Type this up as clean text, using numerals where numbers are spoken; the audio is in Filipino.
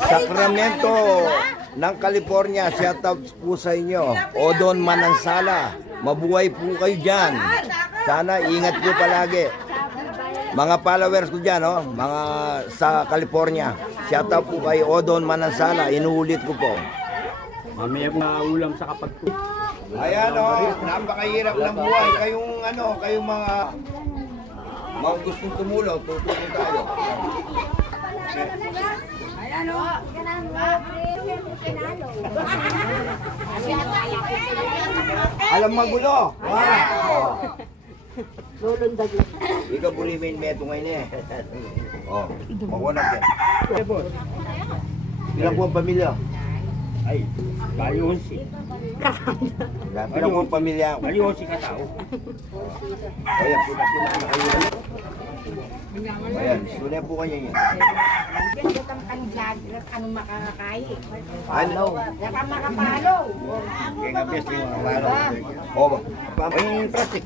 Sacramento ng California, shout out po sa inyo. Odon Manansala, mabuhay po kayo dyan. Sana ingat po palagi. Mga followers ko dyan, oh, mga sa California, shout out po kay Odon Manansala, inuulit ko po. Mamaya ulam sa kapag ko. Ayan, oh, napakahirap ng buhay. Kayong mga gustong tumulaw, tutulong tayo. Alam magulo. Wow. Ikaw bulimin meto ngayon eh. Oh, mawanak yan. Ilang po ang pamilya? Ay, bali 11. Ilang po ang pamilya? Bali 11 katao. Ayan, ayan, sunay po kanya yan. Ano makakakain? Ano? Saka makapalo. Kaya nga best yung palo. Oh, ba? Ay, plastic.